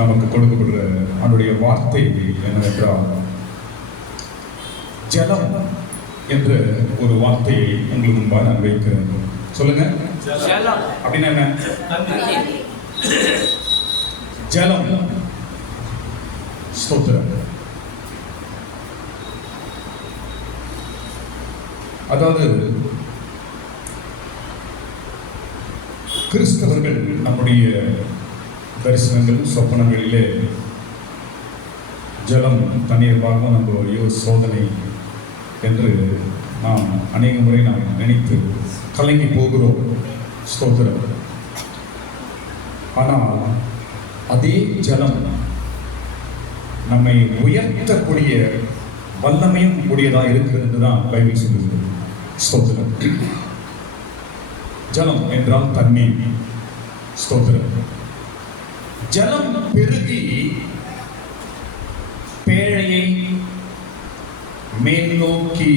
நமக்கு கொடுக்கப்படுற அவனுடைய வார்த்தை என்னவென்றால், ஜலம் என்ற ஒரு வார்த்தையை உங்களுக்கு முன்பாக நான் வைக்கிறேன். சொல்லுங்க, அப்படின்னா என்ன? ஜலம். ஸ்தோத்திரம். அதாவது கிறிஸ்தவர்கள் நம்முடைய தரிசனங்கள் சொப்பனங்களிலே ஜலம் தண்ணீர் பார்க்கும் நம்ம சோதனை என்று நாம் அநேக முறை நாம் நினைத்து கலங்கி போகிறோம். ஸ்தோத்திரம். ஆனால் அதே ஜலம் நம்மை உயர்த்தக்கூடிய வல்லமையும் கூடியதாக இருக்கிறது தான் பைபிள் சொல்லுகிறது. ஸ்தோத்திரம். ஜலம் என்றால் தண்ணீர். ஸ்தோத்திரம். ஜலம் பெருகி பேழையை மேல் நோக்கி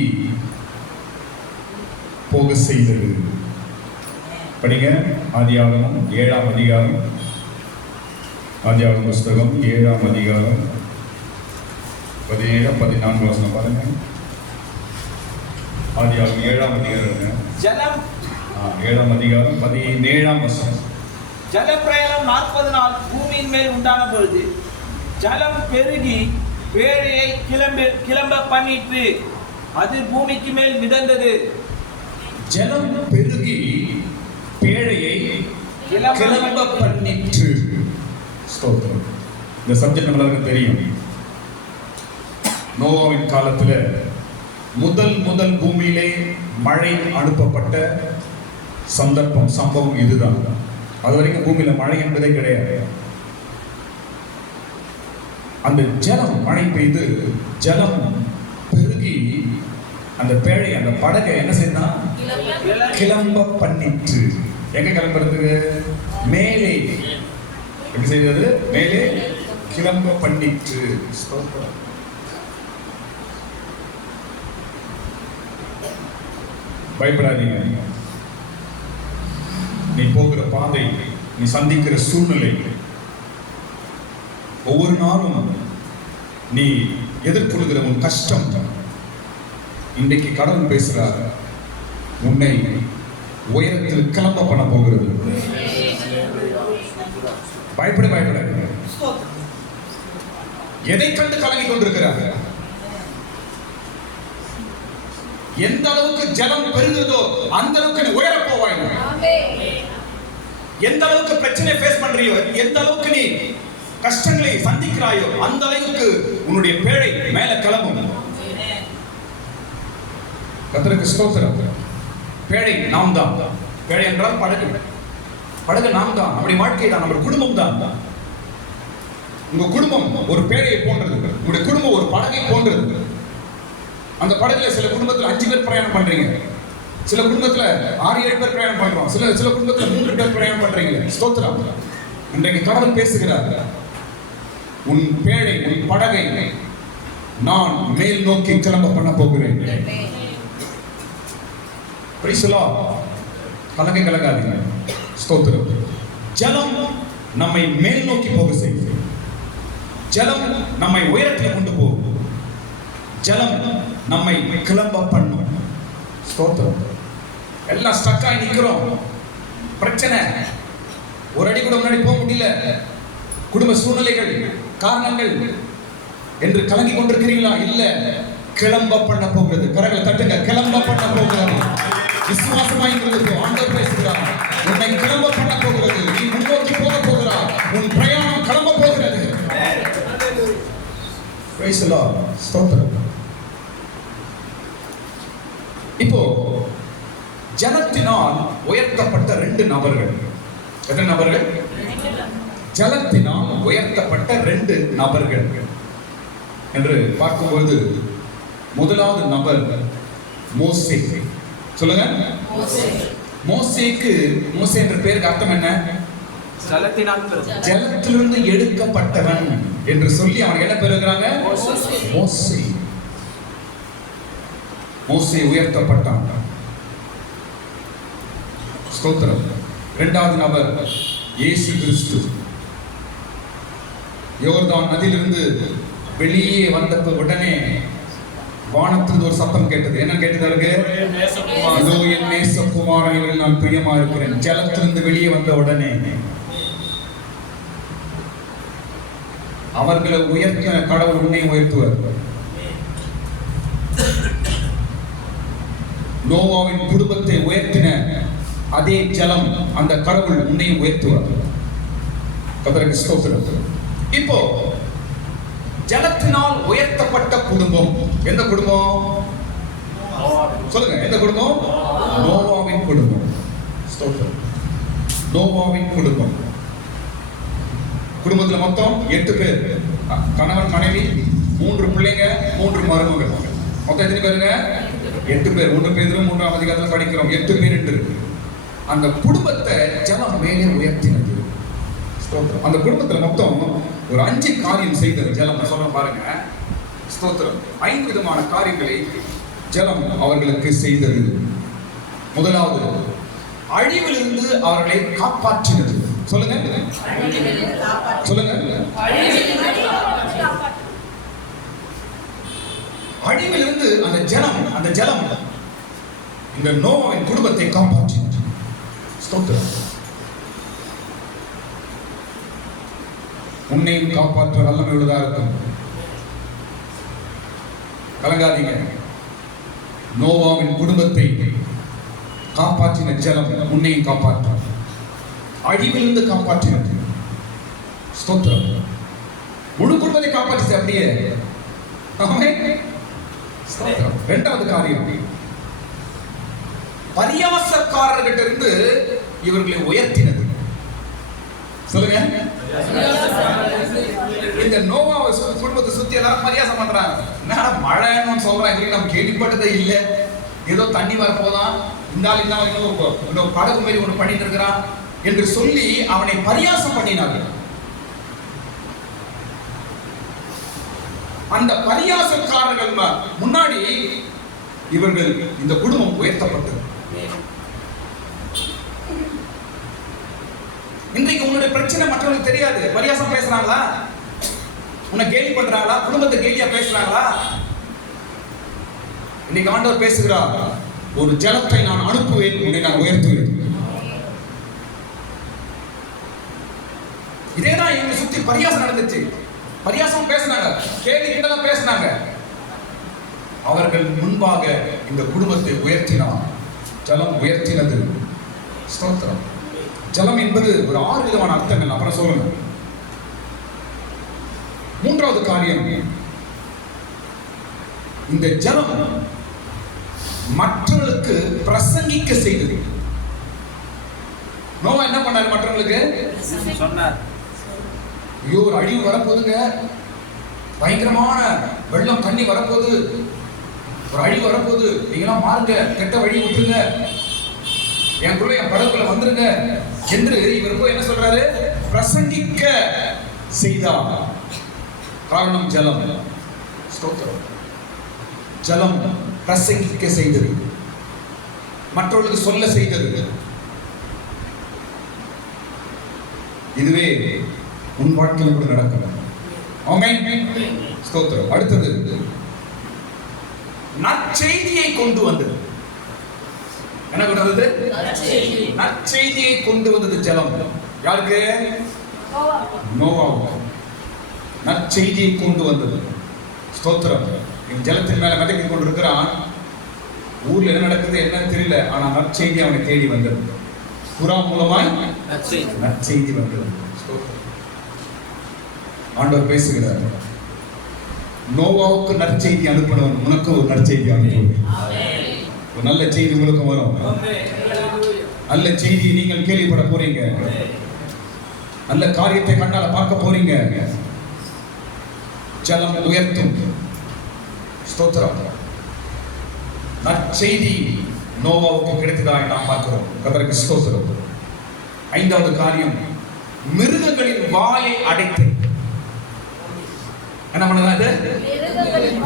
போக செய்தது. படிங்க, ஆதியாகமம் 7ஆம் அதிகாரம். ஆதியாகம புஸ்தகம் 7ஆம் அதிகாரம் 17-14 வசனம் பாருங்க. ஆதியாகமம் 7ஆம் அதிகாரம் ஜலம் 7ஆம் அதிகாரம் 17ஆம் வசனம். ஜல பிரயாணம் 40 நாள் பூமியின் மேல் உண்டான பொழுது ஜலம் பெருகி பேழையை கிளம்ப பண்ணிட்டு அது பூமிக்கு மேல் மிதந்தது. ஜலம் பெருகி பேழையை கிளம்ப பண்ணிட்டு. ஸ்தோத்திரம். இந்த சப்ஜெக்ட் நம்மளுக்கு தெரியும். நோவாவின் காலத்துல முதல் பூமியிலே மழை அனுப்பப்பட்ட சம்பவம் இதுதான். அது வரைக்கும் பூமியில மழை என்பதே கிடையாது. அந்த ஜலம் மழை பெய்து ஜலம் பெருகி அந்த பேழை அந்த படகை என்ன செய்தான்? கிளம்ப பண்ணிட்டு. எங்க கிளம்புறதுக்கு? மேலே. எப்படி செய்தது? மேலே கிளம்ப பண்ணிட்டு. பயப்படாதீங்க. நீ போகிற பாதை, நீ சந்திக்கிற சூழ்நிலை, ஒவ்வொரு நாளும் நீ எதிர்கொள்கிற உன் கஷ்டம், இன்றைக்கு கடவுள் பேசுறார், உன்னை உயரத்தில் கிளம்ப பண்ண போகிறது. பயப்படாதீங்க. எதை கண்டு கலங்கி கொண்டிருக்கிறார்? எந்த அளவுக்கு ஜலம் பெருகுதோ அந்த அளவுக்கு நீ உயர போவாய். எந்த அளவுக்கு பிரச்சனை ஃபேஸ் பண்றியோ, எந்த அளவுக்கு நீ கஷ்டங்களை சந்திக்கிறாயோ அந்த அளவுக்கு உன்னுடைய பேழை மேல கிளம்பும். கர்த்தருக்கு ஸ்தோத்திரம். பேழை நாம் தான். பேழை என்றால் படகு நாம் தான். நம்முடைய வாழ்க்கை தான், நம்முடைய குடும்பம் தான். உங்க குடும்பம் ஒரு பேழையை போன்றது. உங்களுடைய குடும்பம் ஒரு படகை போன்றது. அந்த படகுல சில குடும்பத்துல 5 பேர் பிரயாணம் பண்றீங்க, சில குடும்பத்துல 6-7 பேர் பிரயாணம் பண்றோம், சில குடும்பத்துல 3 பேர் பிரயாணம் பண்றீங்க. ஸ்தோத்திரம். இன்றைக்கு கடவுள் பேசுகிறார், உன் பேழை, உன் படகை நான் மேல் நோக்கி கிளம்ப பண்ண போகிறேன். கலங்காதீங்க. ஸ்தோத்திரம். ஜலம் நம்மை மேல் நோக்கி போக செய்யும். ஜலம் நம்மை உயரத்தில் கொண்டு போகும். ஜலம் நம்மை கிளம்ப பண்ணும். ஸ்தோத்திரம். எல்லாம் ஸ்டக் ஆகி நிற்கிறோம். பிரச்சனை, ஒரு அடி கூட முன்னாடி போக முடியல. குடும்ப சூழ்நிலைகள், காரணங்கள் என்று கலங்கி கொண்டிருக்கிறீங்களா? இல்ல, கிளம்ப பண்ண போகிறது. கரங்களை தட்டுங்க. கிளம்ப பண்ண போகிறது. விசுவாசமாய் இருக்கிறது. ஆண்டவர் பேசுகிறார், உன்னை கிளம்ப பண்ண போகிறது. நீ முன்னோக்கி போக போகிறாய். உன் பிரயாணம் கிளம்ப போகிறது. Praise the Lord. ஸ்தோத்திரம். இப்போ ஜலத்தினால் உயர்த்தப்பட்ட 2 நபர்கள். எத்தனை நபர்கள்? ஜலத்தினால் உயர்த்தப்பட்ட 2 நபர்கள் என்று பார்க்கும்போது முதலாவது நபர் மோசே. சொல்லுங்க. மோசே என்ற பேருக்கு அர்த்தம் என்ன? ஜலத்திலிருந்து எடுக்கப்பட்டவன் என்று சொல்லி அவன் என்ன பெறுகிறாங்க? மோசே. மோசே உயர்த்தப்பட்டான். ஸ்தோத்திரம். 2வது நபர் இயேசு கிறிஸ்து. யோர்தான் நதியிலிருந்து வெளியே வந்த உடனே வானத்திலிருந்து ஒரு சத்தம் கேட்டது. என்ன கேட்டது அவருக்கு? இதோ என் நேசகுமாரன், இவரில் நான் பிரியமா இருக்கிறேன். ஜலத்திலிருந்து வெளியே வந்த உடனே அவர்களை உயர்த்தின கடவுள் உன்னை உயர்த்துவார். நோவாவின் குடும்பத்தை உயர்த்தின அதே ஜலம் அந்த கடவுள் உன்னையும் உயர்த்துவார். கர்த்தருக்கு ஸ்தோத்திரம். இப்போ ஜலத்தினால் உயர்த்தப்பட்ட குடும்பம் எந்த குடும்பம்? சொல்லுங்க, எந்த குடும்பம்? நோவாவின் குடும்பம். ஸ்தோத்திரம். நோவாவின் குடும்பம். குடும்பத்துல மொத்தம் 8 பேர். கணவன், மனைவி, 3 பிள்ளைங்க, 3 மருமகள். மொத்தம் எத்தனை பேருங்க? 8 பேர். 1 பேரும் 3ஆம் அதிகாரத்தில் படிக்கிறோம். 8 பேர் என்று அந்த குடும்பத்தை ஜலம் மேலே உயர்த்தினது. ஸ்தோத்திரம். அந்த குடும்பத்துல மொத்தம் ஒரு 5 காரியம் செய்தது ஜலம். சொல்ல பாருங்க. ஸ்தோத்திரம். 5 விதமான காரியங்களை ஜலம் அவர்களுக்கு செய்தது. முதலாவது, அழிவிலிருந்து அவர்களை காப்பாற்றினது. சொல்லுங்க, சொல்லுங்க. அழிவிலிருந்து அந்த ஜலம் இந்த நோவாவின் குடும்பத்தை காப்பாற்றினது. ஸ்தோத்திரம். உன்னையும் காப்பாற்ற வல்லமை உள்ளதா இருக்கும். கலங்காதீங்க. நோவாவின் குடும்பத்தை காப்பாற்றின ஜலம் உன்னையும் காப்பாற்றும். அழிவிலிருந்து காப்பாற்றினது. ஸ்தோத்திரம். முழு குடும்பத்தை காப்பாற்றிச்சு அப்படியே. ஸ்தோத்திரம். 2வது காரியம், பரியாசக்காரர்கிட்ட இருந்து இவர்களை உயர்த்தினது. சொல்லுங்க. இந்த நோவாவை குடும்பத்தை சுத்தி எல்லாரும் பரியாசம் பண்றாங்க. என்ன மழைன்னு சொல்றாங்க, நம்ம கேள்விப்பட்டதே இல்ல. ஏதோ தண்ணி வரப்போதான், இந்த ஆள் இன்னும் படகு மாரி ஒன்று பண்ணிட்டு இருக்கிறான் என்று சொல்லி அவனை பரியாசம் பண்ணினார்கள். அந்த பரியாசக்காரர்கள் முன்னாடி இவர்கள் இந்த குடும்பம் உயர்த்தப்பட்டது. இன்றைக்கு உன்னுடைய பிரச்சனை மற்றவங்களுக்கு தெரியாது. பரியாசம் பேசுறாங்களா? உன்னை கேலி பண்றாங்களா? குடும்பத்தை கேலியா பேசுறாங்களா? இன்னைக்கு ஆண்டவர் பேசுகிறார், ஒரு ஜலத்தை நான் அனுப்புவேன், உன்னை நான் உயர்த்துவேன். இதேதான் இவங்க சுத்தி பரியாசம் நடந்துச்சு. பரியாசம் பேசினாங்க, கேலி கிண்டலாம் பேசினாங்க. அவர்கள் முன்பாக இந்த குடும்பத்தை உயர்த்தினார். ஜலம் உயர்த்தினது. ஸ்தோத்திரம். ஜலம் என்பது ஒரு 6 விதமான அர்த்தங்கள். அப்புறம் சொல்லுங்க. 3வது காரியம், இந்த ஜலம் மற்றவர்களுக்கு பிரசங்கிக்க செய்தது. நோவா என்ன பண்ணாரு? மற்றவர்களுக்கு சொன்னார், ஐயோ ஒரு அழிவு வரப்போகுதுங்க, பயங்கரமான வெள்ளம், தண்ணி வரப்போகுது, ஒரு அழிவு வரப்போகுது, நீங்களாம் மாறுங்க, கெட்ட வழி விட்டுருங்க, எனக்குள்ள என் படகுல வந்துருங்க என்று இவர் போய் என்ன சொல்றாரு? பிரசங்கிக்க செய்தார். காரணம் ஜலம். ஸ்தோத்திரம். ஜலம் பிரசங்கிக்க செய்தது, மற்றவர்களுக்கு சொல்ல செய்தது. இதுவே உன் வாழ்க்கையில் கூட நடக்கும். ஆமென். ஸ்தோத்திரம். அடுத்தது, நற்செய்தியை கொண்டு வந்தது. என்ன கொண்டு வந்தது? நற்செய்தியை கொண்டு வந்தது ஜலம். யாருக்கு? நோவாவுக்கு. நற்செய்தியை கொண்டு வந்தது. ஸ்தோத்திரம். ஜலத்தின் மேல மிதக்கி கொண்டு இருக்கிறான். ஊர்ல என்ன நடக்குது என்னன்னு தெரியல, ஆனா நற்செய்தி அவனை தேடி வந்தது. புறா மூலமாய் நற்செய்தி வந்தது. ஆண்டவர் பேசுகிறார், நோவாவுக்கு நற்செய்தி அனுப்பினவன் உனக்கு ஒரு நற்செய்தி அனுப்புவேன். ஒரு நல்ல செய்தி உங்களுக்கு வரும். நல்ல செய்தி நீங்கள் கேள்விப்பட போறீங்க. நல்ல காரியத்தை கண்ணால பார்க்க போறீங்க. ஜலம் உயர்த்தும். ஸ்தோத்திரம். நற்செய்தி நோவாவுக்கு கிடைத்ததாக நாம் பார்க்கிறோம். கர்த்தருக்கு ஸ்தோத்திரம். 5வது காரியம், மிருகங்களின் வாயை அடைத்து. என்ன பண்ணுது?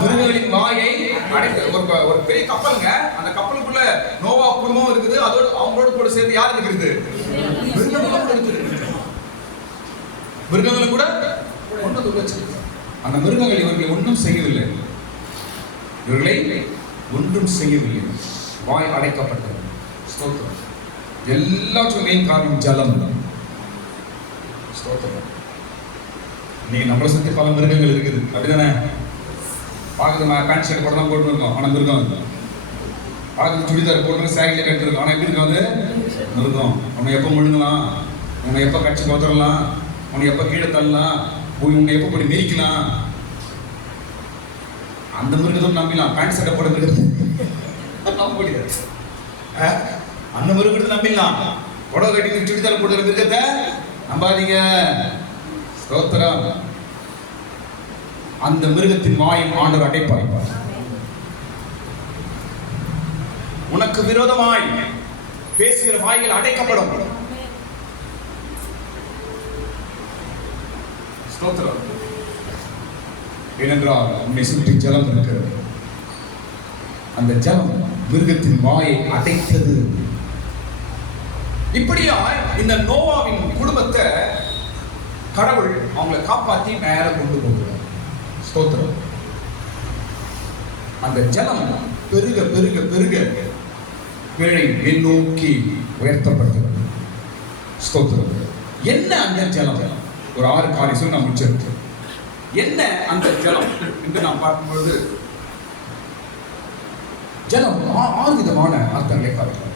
மிருகங்களின் வாயை அடைத்து. ஒரு பெரிய கப்பலுங்க. அந்த கப்பலுக்குள்ள நோவா குடும்பம் இருக்குது. அதோட அவங்களோட கூட சேர்த்து யார் இருக்குது? மிருகங்களும் இருக்குது. மிருகங்களும் கூட கொண்டு வந்து வச்சிருக்கிறார். அந்த மிருகங்கள் இவர்களை ஒன்றும் செய்யவில்லை, இவர்களை ஒன்றும் செய்யவில்லை. வாய் அடைக்கப்பட்டது. ஸ்தோத்திரம். எல்லாத்துக்கும் மெயின் காரணம் ஜலம். ஸ்தோத்திரம். இன்னைக்கு நம்மளை சுற்றி பல மிருகங்கள் இருக்குது, அப்படிதானே? பார்க்குறது பேண்ட் ஷர்ட் போட தான் போட்டு இருக்கோம், ஆனால் மிருகம். பார்க்குறது சுடிதார் போட்டு சேரில் கட்டிருக்கோம், ஆனால் எப்படி இருக்காது? மிருகம். உன்னை எப்போ முழுங்கலாம், உன்னை எப்போ கட்சி கொத்துறலாம், உன்னை எப்போ கீழே தள்ளலாம், உன்னை எப்போ போய் மிதிக்கலாம். அந்த மிருகத்தை நம்பிடலாம். பேண்ட் ஷர்ட்டை போட மிருகத்தை நம்ப முடியாது. அந்த மிருகத்தை நம்பிடலாம். புடவை கட்டி சுடிதார் போடுற மிருகத்தை நம்பாதீங்க. ஸ்தோத்திரம். அந்த மிருகத்தின் வாயும் ஆண்டவர் அடைப்பார். உனக்கு விரோதமாய் பேசுகிற வாய்கள் அடைக்கப்படும். ஸ்தோத்திரம். ஏனென்றால் உன்னை சுற்றி ஜலம் இருக்கிறது. அந்த ஜலம் மிருகத்தின் வாயை அடைத்தது. இப்படியா இந்த நோவாவின் குடும்பத்தை கடவுள் அவங்களை காப்பாற்றி மேல கொண்டு போகிறார். ஸ்தோத்திரம். அந்த ஜலம் பெருக பெருக பெருக பேழை மேல் நோக்கி உயர்த்தப்பட்டது. ஸ்தோத்திரம். என்ன அந்த ஜலம்? ஒரு 6 காரியம் நாம் முடிச்சிருக்கோம். என்ன அந்த ஜலம் என்று நாம் பார்க்கும்பொழுது ஜலம் 6 விதமான அர்த்தங்களை பார்க்கிறோம்.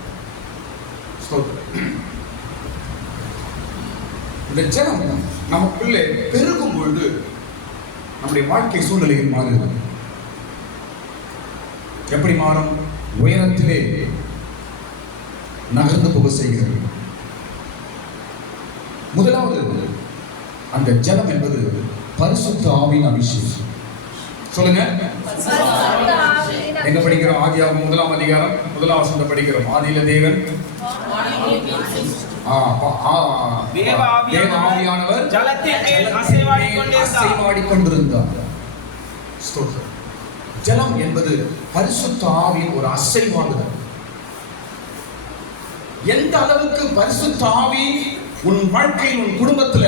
இந்த ஜலம் நமக்குள்ளே பெருகும் பொழுது நம்முடைய வாழ்க்கை சூழ்நிலையில் மாறுகிறது. எப்படி மாறும்? உயரத்திலே நகர்ந்து போக செய்கிறது. முதலாவது, அந்த ஜலம் என்பது பரிசுத்த ஆவியின் அபிஷேகம். சொல்லுங்க. எங்க படிக்கிறோம்? ஆதியாகமம் 1ஆம் அதிகாரம் 1ஆம் வசனத்தை படிக்கிறோம். ஆதியில தேவன் தேவ ஆவியானவர் ஜலத்தின் மேல் அசைவாடிக் கொண்டிருந்தார். ஜலம் என்பது பரிசுத்த ஆவியின் ஒரு அசைவாடுதல். எந்த அளவுக்கு பரிசுத்த ஆவி உன் வாழ்க்கையில் உன் குடும்பத்துல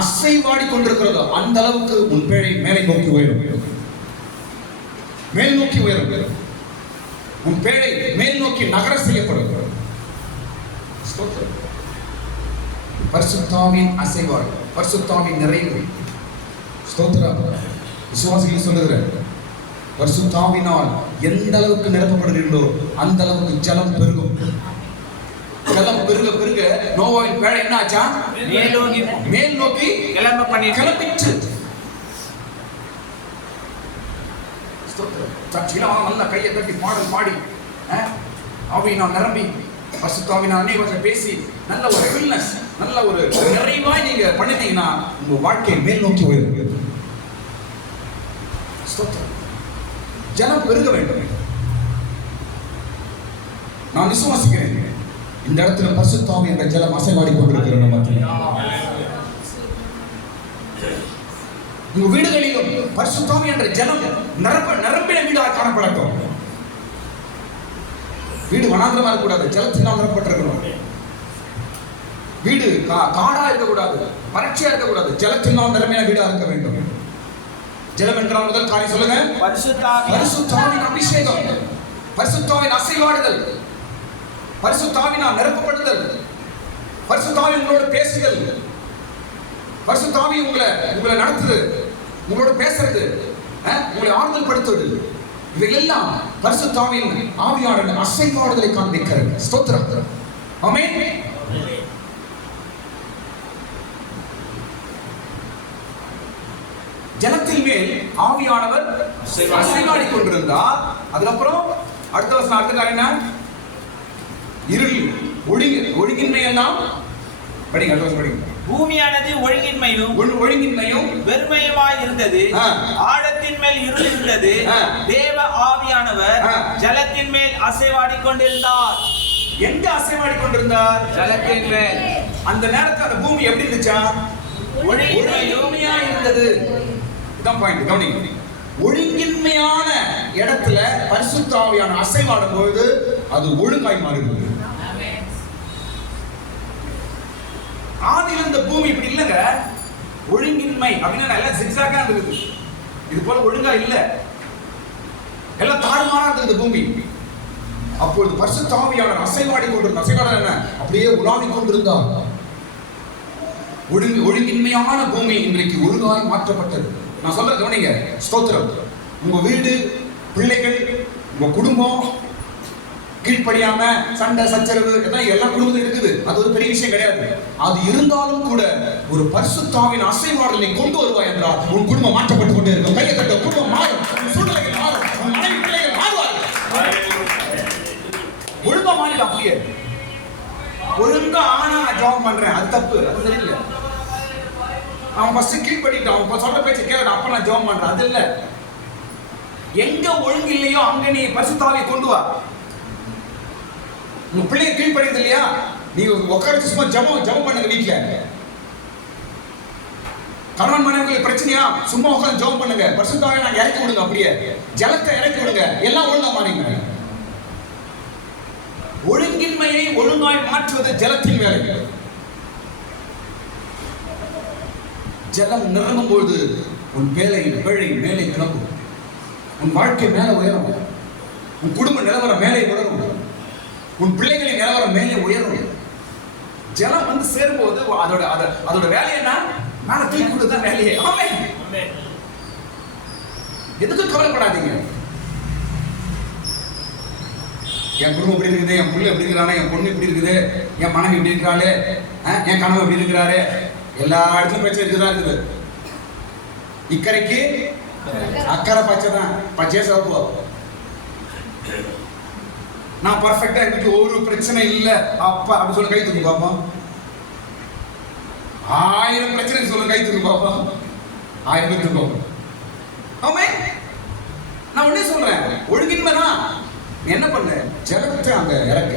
அசைவாடி கொண்டிருக்கிறதோ அந்த அளவுக்கு உன் பேழை மேலே நோக்கி உயரும். மேல் நோக்கி உயரும். உன் பேழை மேல் நோக்கி நகர செய்யப்படுகிறது. பரிசுத்தாவின் அசைவாடு, பரிசுத்தாவின் நிறைவு. ஸ்தோத்திரம். விசுவாசிகள் சொல்லுகிறார், பரிசுத்தாவினால் எந்த அளவுக்கு நிரப்பப்படுகிறீர்களோ அந்த அளவுக்கு ஜலம் பெருகும். ஜலம் பெருக பெருக நோவாவின் பேழை என்ன ஆச்சா? மேல் நோக்கி கிளம்பிச்சு. நல்ல கையை தட்டி பாடல் பாடி ஆவியினால் நிரம்பி பரிசுத்தாவினால் அநேக பேசி நல்ல ஒரு ஃபில்னஸ், நல்ல ஒரு நிறைவாய் நீங்க பண்ணிட்டீங்கன்னா உங்க வாழ்க்கை மேல் நோக்கி உயரும். ஜனம் பெருக வேண்டும். நான் விசுவாசிக்கிறேன் இந்த இடத்துல பரிசுத்தாவி என்ற ஜலம் அசைவாடி கொண்டிருக்கிறோம். உங்க வீடுகளிலும் பரிசுத்தாவி என்ற ஜலம் நிரம்பின வீடாக காணப்படட்டும். வீடு வனாந்திரமா இருக்கக்கூடாது, ஜலத்தினால் நிரப்பப்பட்டிருக்கணும். வீடு காடா இருக்கக்கூடாது, வறட்சியா இருக்கக்கூடாது, ஜலத்தினால் நிரம்பின வீடா இருக்க வேண்டும். ஜலம் என்றால் முதல் காரியம் சொல்லுங்க, பரிசுத்தாவின் அபிஷேகம், பரிசுத்தாவின் அசைவாடுதல், பரிசுத்தாவினால் நிரப்பப்படுதல், பரிசுத்தாவி உங்களோட பேசுதல், பரிசுத்தாவி உங்களை நடத்துது, உங்களோட பேசுறது, உங்களை ஆறுதல் படுத்துவது, இவையெல்லாம் பரிசுத்தாவின் ஆவியாளர் அசைவாடுதலை காண்பிக்கிறது. ஸ்தோத்திரம். ஆமென். ஜலத்தின் மேல் ஆவியானவர் அசைவாடி கொண்டிருந்தார். அதுக்கப்புறம் அடுத்த வருஷம் அடுத்த காரியம் என்ன? இருள் ஒழுங்கின்மை எல்லாம் படிங்க. அடுத்த வருஷம் படிங்க. பூமியானது ஒழுங்கின்மையும் வெறுமையுமாய் இருந்தது. ஆழத்தின் மேல் இருள் இருந்தது. தேவ ஆவியானவர் ஜலத்தின் மேல் அசைவாடி கொண்டிருந்தார். எங்க அசைவாடி கொண்டிருந்தார்? ஜலத்தின் மேல். அந்த நேரத்தில் அந்த பூமி எப்படி இருந்துச்சா? ஒழுங்கின்மையா இருந்தது. இதான் பாயிண்ட், கவனிங்க. ஒழுங்கின்மையான இடத்துல பரிசுத்த ஆவியான அசைவாடும் பொழுது அது ஒழுங்காய் மாறுகிறது. ஆதியில் இந்த பூமி இப்படி இல்லைங்க, ஒழுங்கின்மை அப்படின்னா எல்லாம் சிக்ஸாக்கா இருக்குது. இது போல ஒழுங்கா இல்ல, எல்லாம் தாறுமாறா இருந்தது பூமி. அப்பொழுது பரிசுத்த ஆவியானவர் அசைவாடி கொண்டிருந்தார். அசைவாடல் என்ன? அப்படியே உலாவிக் கொண்டிருந்தார். ஒழுங்கின்மையான பூமி இன்றைக்கு ஒழுங்காய் மாற்றப்பட்டது. நான் சொல்ற கவனிங்க, ஸ்தோத்திரம். உங்க வீடு, பிள்ளைகள், உங்க குடும்பம் கீழ்ப்படியாம சண்டை சச்சரவு எல்லாம் எல்லா குடும்பத்திலும் இருக்குது. அது ஒரு பெரிய விஷயம் கிடையாது. அது இருந்தாலும் கூட ஒரு பரிசுத்த ஆவியின் அசைவாடலை கொண்டு வருவாய் என்றால் உன் குடும்பம் மாற்றப்பட்டு கொண்டே இருக்கும். கையை தட்ட, குடும்பம் மாறும், சூழ்நிலைகள் மாறும், உன் மனைவி பிள்ளைகள் மாறுவார்கள். ஒழுங்கா மாறிடும். அப்படியே ஒழுங்கா ஆனா ஜாப் பண்றேன், அது தப்பு, அது சரியில்லை. அவன் ஃபர்ஸ்ட் கீழ்படிட்டான், அவன் சொல்ற பேச்சு கேட்க, அப்ப நான் ஜாப் பண்றேன், அது இல்ல. எங்க ஒழுங்கு இல்லையோ அங்க நீ பரிசுத்த ஆவியை கொண்டு வா. உங்க பிள்ளைய கீழ்படிறது இல்லையா, நீங்க உட்கார சும்மா ஜெபம் பண்ணுங்க வீட்டுல. கணவன் மனைவிகள் பிரச்சனையா, சும்மா உட்கார்ந்து ஜெபம் பண்ணுங்க. பரிசுத்த ஆவியை நான் இறக்கி விடுங்க, அப்படியே ஜலத்தை இறக்கி விடுங்க, எல்லாம் ஒழுங்கா மாறீங்க. ஒழுங்கின்மையை ஒழுங்காய் மாற்றுவது ஜலத்தின் வேலை. ஜலம் நிரம்பும் பொழுது உன் பேழை மேலே கிளம்பும், உன் வாழ்க்கை மேலே உயரும், உன் குடும்ப நிலவரம் மேலே உயரும், உன் பிள்ளைகளின் நிலவரம் மேலே உயரும். ஜலம் வந்து சேரும்போது அதோட வேலை என்ன? மேல தூக்கி கொடுத்ததான் வேலையே. ஆமென். எதுக்கும் கவலைப்படாதீங்க. என் குடும்பம் எப்படி இருக்குது, என் பிள்ளை எப்படி இருக்கிறானே, என் பொண்ணு எப்படி இருக்குது, என் மனைவி எப்படி இருக்கிறாளே, என் கணவன் எப்படி இருக்கிறாரு, எல்லா இடத்துலும் பிரச்சனை இருக்குது. இக்கரைக்கு அக்கறை பச்சை தான், பச்சையே சிவப்பு. நான் பர்ஃபெக்டா எனக்கு ஒரு பிரச்சனை இல்ல அப்பா அப்படி சொல்ல கை தூக்கி பாப்பா. 1000 பிரச்சனை சொல்ல கை தூக்கி பாப்பா. 1000 பேர் தூக்கும். ஆமென். நான் ஒண்ணே சொல்றேன், ஒழுங்கின்மைதான். என்ன பண்ண? ஜலத்தை அங்க இறக்க,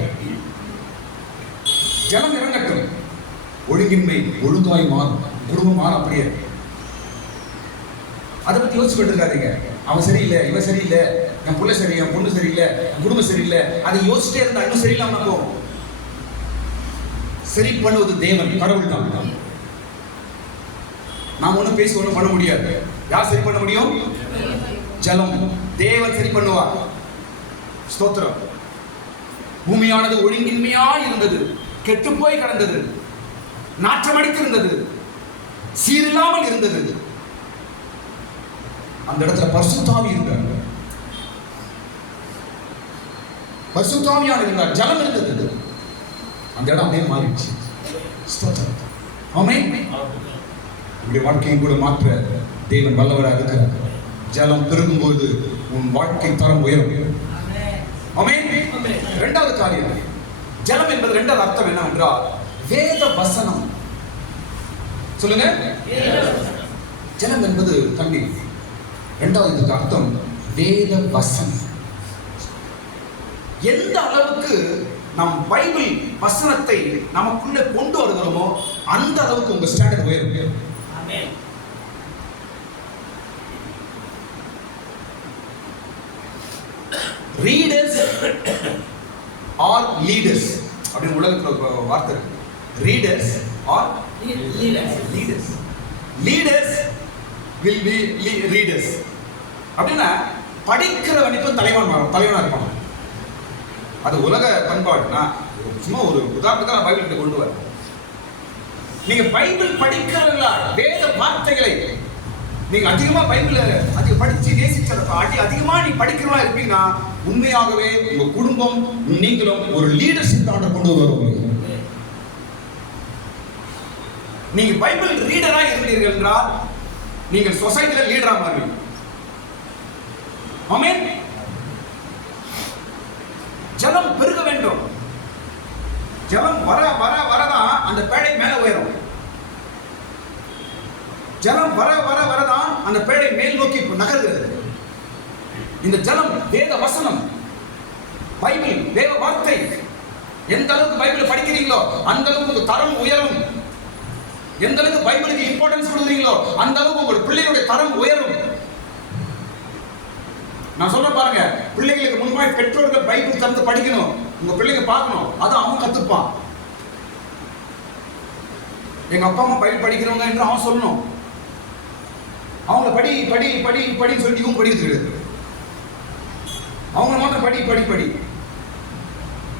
ஜலம் இறங்கட்டும். ஒழுங்கின்மை ஒழுங்காய் மாறும், குடும்பம் மாறும். அப்படியே அதை பத்தி யோசிச்சுட்டு இருக்காதீங்க. அவன் சரியில்லை, இவன் சரியில்லை, என் பிள்ளை சரி, என் பொண்ணு சரியில்லை, என் குடும்பம் சரியில்லை. அதை யோசிச்சுட்டே இருந்தா இன்னும் சரியில்லாம போகும். சரி பண்ணுவது தேவன், கடவுள் தான். நாம் ஒண்ணும் பேசி ஒண்ணும் பண்ண முடியாது. யார் சரி பண்ண முடியும்? ஜலம். தேவன் சரி பண்ணுவார். ஸ்தோத்திரம். பூமியானது ஒழுங்கின்மையாய் இருந்தது, கெட்டு போய் கிடந்தது, நாற்றமடித்திருந்தது, சீரில்லாமல் இருந்தது. அந்த இடத்துல பரிசுத்த ஆவி இருந்தார், பரிசுத்த ஆவியானவர் இருந்தார், ஜலம் இருந்தது. அந்த இடம் அப்படியே மாறிடுச்சு. ஸ்தோத்திரம். ஆமென். உங்களுடைய வாழ்க்கையை கூட மாற்ற தேவன் வல்லவராக இருக்கிறார். ஜலம் பெருகும்போது உன் வாழ்க்கை தரம் உயரும். ஆமென். இரண்டாவது காரியம், ஜலம் என்பது இரண்டாவது அர்த்தம் என்னவென்றால் வேத வசனம். சொல்லுங்க. ஜலம் என்பது தண்ணீர். இரண்டாவது இதுக்கு அர்த்தம் வேத வசனம். எந்த அளவுக்கு நம் பைபிள் வசனத்தை நமக்குள்ள கொண்டு வருகிறோமோ அந்த அளவுக்கு உங்க ஸ்டாண்டர்ட் உயரும். ஆமென். ரீடர்ஸ் ஆர் லீடர்ஸ் அப்படின்னு உலகத்துல வார்த்தை இருக்கு. Readers R leaders. Leaders will be readers. அப்படின்னா படிக்கிறவன் இப்ப தலைவனா இருப்பான். அது உலக பண்பாடுனா சும்மா ஒரு உதாரணத்துக்கு நான் பைபிள் கொண்டு வரேன். நீங்க பைபிள் படிக்கிறவங்களா, வேத வார்த்தைகளை நீங்க அதிகமா பைபிள் அதிக படிச்சு நேசிக்கிறப்ப அதிகமா நீ படிக்கிறவங்களா இருப்பீங்கன்னா உண்மையாகவே உங்க குடும்பம் நீங்களும் ஒரு லீடர்ஷிப் ஆர்டர் கொண்டு வருவீங்க. நீங்க பைபிள் ரீடரா இருந்தீர்கள் என்றால் நீங்கள் சொசைட்டில லீடரா மாறுவீங்க. ஆமென். ஜலம் பெருக வேண்டும். ஜலம் வரதான் அந்த பேழை மேல உயரும். ஜலம் வரதான் அந்த பேழை மேல் நோக்கி நகர்கிறது. இந்த ஜலம் வேத வசனம், பைபிள், வேத வார்த்தை. எந்த அளவுக்கு பைபிள் படிக்கிறீங்களோ அந்த அளவுக்கு தரம் உயரும். எந்த அளவுக்கு பைபிளுக்கு இம்பார்ட்டன்ஸ் கொடுக்குறீங்களோ அந்த அளவுக்கு உங்க பிள்ளைகளுடைய தரம் உயரும். நான் சொல்ற பாருங்க, பிள்ளைகளுக்கு முன்பாக பெற்றோர்கள் பைபிள் தந்து படிக்கணும். உங்க பிள்ளைங்க பார்க்கணும், அதான் அவன் கத்துப்பான். எங்க அப்பா அம்மா பைபிள் படிக்கிறவங்க என்று அவன் சொல்லணும். அவங்கள படி படி படி படின்னு சொல்லிட்டு இவங்க படிக்கிறது கிடையாது. அவங்கள மாத்திரம் படி படி படி.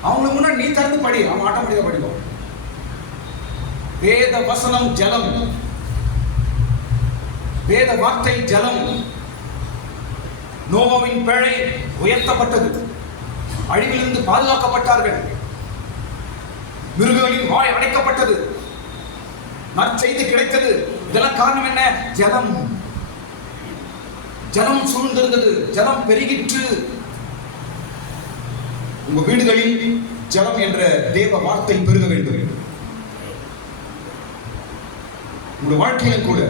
அவங்களுக்கு முன்னாடி நீ திறந்து படி, அவங்க ஆட்டோமேட்டிக்கா படிப்பாங்க. வேத வசனம் ஜலம், வேத வார்த்தை ஜலம். நோவாவின் பிழை உயர்த்தப்பட்டது, அழிவிலிருந்து பாதுகாக்கப்பட்டார்கள், மிருகங்களின் வாய் அடைக்கப்பட்டது, நற்செய்தி கிடைத்தது. இதெல்லாம் காரணம் என்ன? ஜலம். ஜலம் சூழ்ந்திருந்தது, ஜலம் பெருகிற்று. உங்க வீடுகளில் ஜலம் என்ற தேவ வார்த்தை பெருக வேண்டும். உங்க வாழ்க்கையில கூட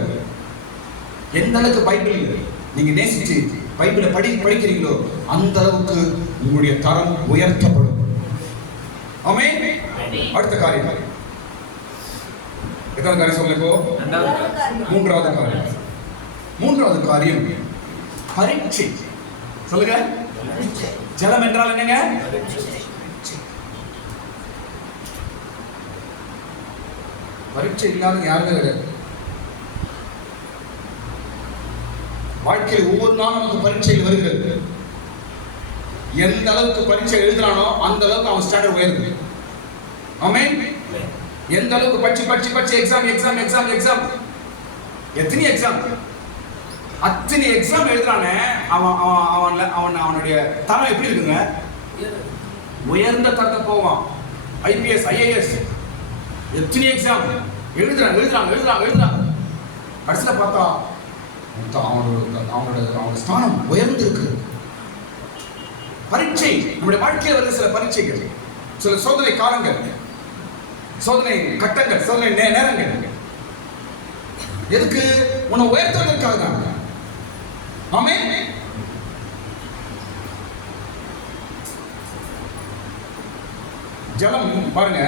எந்த அளவுக்கு பைபிள் நீங்க நேசிச்சு பைபிளை படிக்கிறீங்களோ அந்த அளவுக்கு உங்களுடைய தரம் உயர்த்தப்படும். ஆமென். அடுத்த காரியம், எத்தனை காரியம் சொல்ல? இப்போ மூன்றாவது காரியம். மூன்றாவது காரியம் பரீட்சை. சொல்லுங்க. ஜலம் என்றால் என்னங்க? பரீட்சை இல்லாத யாருமே கிடையாது. வாழ்க்கையில் ஒவ்வொரு நாளும் நமக்கு பரீட்சைகள் வருகிறது. எந்த அளவுக்கு பரீட்சை எழுதுறானோ அந்த அளவுக்கு அவன் ஸ்டாண்டர்ட் உயருது. ஆமென். எந்த அளவுக்கு படிச்சு எக்ஸாம் எக்ஸாம் எக்ஸாம் எக்ஸாம், எத்தனை எக்ஸாம், அத்தனை எக்ஸாம் எழுதுறானே அவனுடைய தரம் எப்படி இருக்குங்க? உயர்ந்த தரத்தை போவான். IPS IAS எத்தனை எக்ஸாம் எழுதுறாங்க. கடைசியில் பார்த்தா அவனோட ஸ்தானம் உயர்ந்து இருக்கு. பரீட்சை நம்முடைய வாழ்க்கையில் வருகிற சில பரீட்சைகள், சில சோதனை காலங்கள், சோதனை கட்டங்கள், சோதனை நேரங்கள். எதுக்கு? உன்னை உயர்த்துவதற்காக தான். ஆமென். ஜலம் பாருங்க,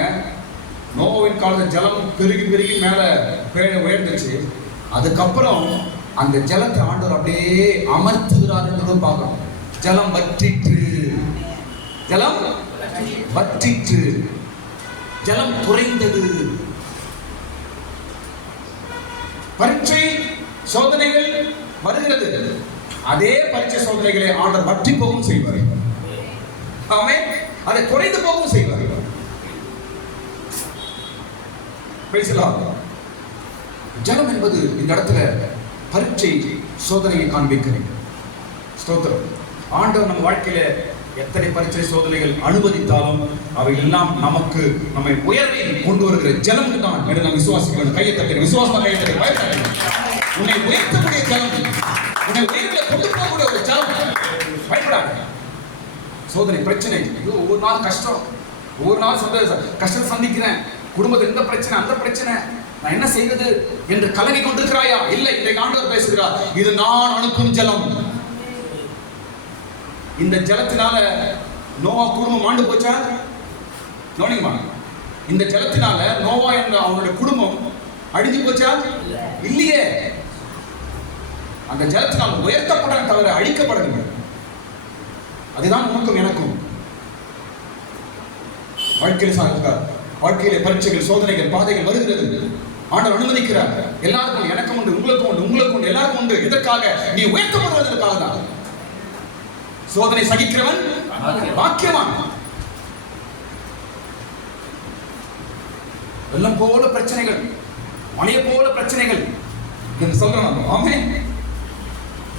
நோவாவின் காலத்துல ஜலம் பெருகி பெருகி மேல உயர்ந்துச்சு. அதுக்கப்புறம் அந்த ஜலத்தை ஆண்டவர் அப்படியே அமர்த்துகிறார் என்று பார்க்கிறோம். ஜலம் வற்றிற்று, ஜலம் வற்றிற்று, ஜலம் குறைந்தது. பரீட்சை சோதனைகள் வருகிறது. அதே பரீட்சை சோதனைகளை ஆண்டவர் வற்றி போகவும் செய்வார். ஆமென். அதை குறைந்து போகவும் செய்வார். பேசலாம். ஜலம் என்பது இந்த இடத்துல பரீட்சை சோதனையை காண்பிக்கிறேன். ஸ்தோத்திரம். ஆண்டவர் நம்ம வாழ்க்கையில எத்தனை பரீட்சை சோதனைகள் அனுமதித்தாலும் அவை எல்லாம் நமக்கு நம்மை உயர்வை கொண்டு வருகிற ஜலம் தான் என்று நாம் விசுவாசிக்கணும். கையை தட்டி விசுவாசமா கையை தட்டி பயப்படாது. உன்னை உயர்த்தக்கூடிய ஜலம், உன்னை உயர்வை கொண்டு போகக்கூடிய ஒரு ஜலம். பயப்படாது. சோதனை பிரச்சனை, ஒவ்வொரு நாள் கஷ்டம், ஒவ்வொரு நாள் கஷ்டத்தை சந்திக்கிறேன், குடும்பத்தில் இந்த பிரச்சனை அந்த பிரச்சனை, நான் என்ன செய்வது என்று கலங்கி கொண்டிருக்கிறாயா? இல்லை, இன்றைக்கு ஆண்டவர் பேசுகிறார், இது நான் அனுப்பும் ஜலம். இந்த ஜலத்தினால நோவா குடும்பம் ஆண்டு போச்சா? கவனிங்கம்மா. இந்த ஜலத்தினால நோவா என்ற அவனுடைய குடும்பம் அழிஞ்சு போச்சா? இல்லையே. அந்த ஜலத்தினால் உயர்த்தப்பட தவிர அழிக்கப்படவில்லை. அதுதான் உனக்கும் எனக்கும் வாழ்க்கையில் சாதித்தார். வாழ்க்கையில பரீட்சைகள் சோதனைகள் பாதைகள் வருகிறது. ஆண்டவர் அனுமதிக்கிறார். எல்லாருக்கும், எனக்கும் உண்டு, உங்களுக்கும் உண்டு, உங்களுக்கும் உண்டு, எல்லாருக்கும் உண்டு. எதற்காக? நீ உயர்த்தப்படுவதற்காக தான். சோதனை சகிக்கிறவன் பாக்கியவான். வெள்ளம் போல பிரச்சனைகள், மழையை போல பிரச்சனைகள் என்று சொல்றோம். ஆமென்.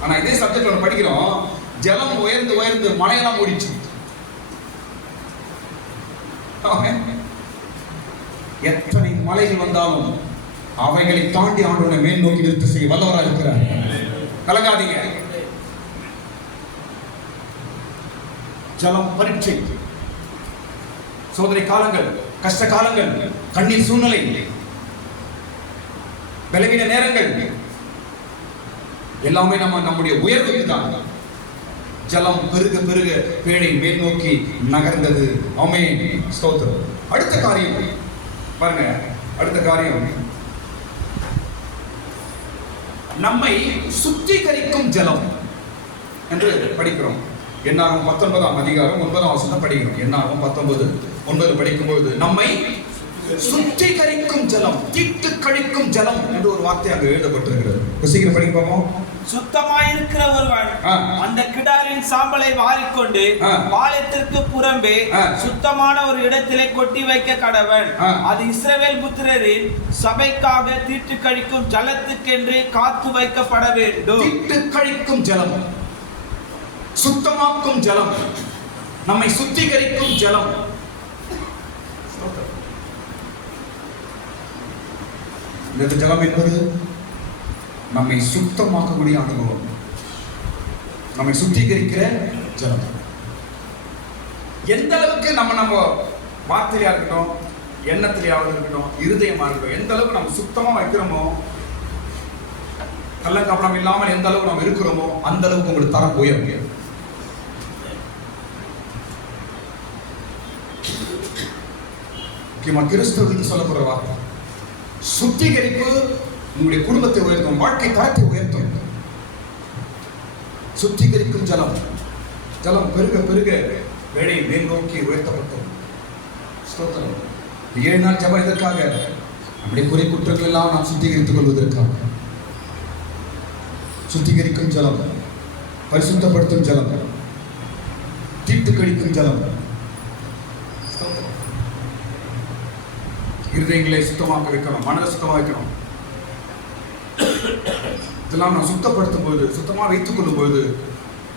ஆனா இதே சப்ஜெக்ட் படிக்கிறோம். ஜலம் உயர்ந்து உயர்ந்து மழையெல்லாம் ஓடிச்சு. எத்தனை மலைகள் வந்தாலும் அவைகளை தாண்டி ஆண்டவனை மேல் நோக்கி நிறுத்த செய்ய வல்லவராக இருக்கிறார். கலங்காதீங்க. ஜலம் பரீட்சை, சோதனை காலங்கள், கஷ்ட காலங்கள், கண்ணீர் சூழ்நிலை, பலவீன நேரங்கள் எல்லாமே நம்முடைய உயர்வுக்கு தான். ஜலம் பெருக பெருக பேழை மேல் நோக்கி நகர்ந்தது. ஆமென். ஸ்தோத்திரம். அடுத்த காரியம் பாருங்க. அடுத்த காரியம் நம்மை சுத்திகரிக்கும் ஜலம் என்று படிக்கிறோம். என்னாகும் 19ஆம் அதிகாரம் 9ஆம் வசனம் படிக்கிறோம். என்னாகும் 19:9 படிக்கும்போது நம்மை சுத்திகரிக்கும் ஜலம், தீட்டு கழிக்கும் ஜலம் என்று ஒரு வார்த்தை அங்கு எழுதப்பட்டிருக்கிறது. சீக்கிரம் படிக்க பார்ப்போம். சுத்தமாயிருக்கிற ஒருவன் ஆ. அந்த கிடாரின் சாம்பலை வாரிக்கொண்டு ஆ. பாளையத்திற்கு புறம்பே ஆ. சுத்தமான ஒரு இடத்திலே கொட்டி வைக்க கடவன். ஆ. அது இஸ்ரவேல் புத்திரரின் சபைக்காக தீட்டு கழிக்கும் ஜலத்துக்கென்று காத்து வைக்கப்பட வேண்டும். தீட்டு கழிக்கும் ஜலம், சுத்தமாக்கும் ஜலம், நம்மை சுத்திகரிக்கும் ஜலம். இந்த ஜலம் என்பது நம்மை சுத்தமாக்கக்கூடிய அனுபவம், நம்மை சுத்திகரிக்கிற ஜலம். எந்த அளவுக்கு நம்ம வார்த்தையா இருக்கட்டும், எண்ணத்திலேயாவது இருக்கட்டும், இருதயமா இருக்கட்டும், எந்த அளவுக்கு நம்ம சுத்தமா வைக்கிறோமோ, கள்ளக்கபடம் இல்லாமல் எந்த அளவுக்கு நம்ம இருக்கிறோமோ அந்த அளவுக்கு உங்களுக்கு தரம் உயரும். முக்கியமா கிறிஸ்தவர்களுக்கு சொல்லப்படுற வார்த்தை சுத்திகரிப்பு உங்களுடைய குடும்பத்தை உயர்த்தும், வாழ்க்கை தரத்தை உயர்த்தும். சுத்திகரிக்கும் ஜலம், ஜலம் பெருக பெருக வேலை மேல் நோக்கி உயர்த்தப்பட்டது. ஸ்தோத்திரம். 7 நாள் ஜெபம் இதற்காக, நம்முடைய குறை குற்றங்கள் எல்லாம் நாம் சுத்திகரித்துக் கொள்வதற்காக. சுத்திகரிக்கும் ஜலம், பரிசுத்தப்படுத்தும் ஜலம், தீட்டு கழிக்கும் ஜலம். இருதயங்களை சுத்தமாக்க வைக்கணும், மனதை சுத்தமாக வைக்கணும். இதெல்லாம் நாம் சுத்தப்படுத்தும் போது, சுத்தமாக வைத்துக் கொள்ளும் போது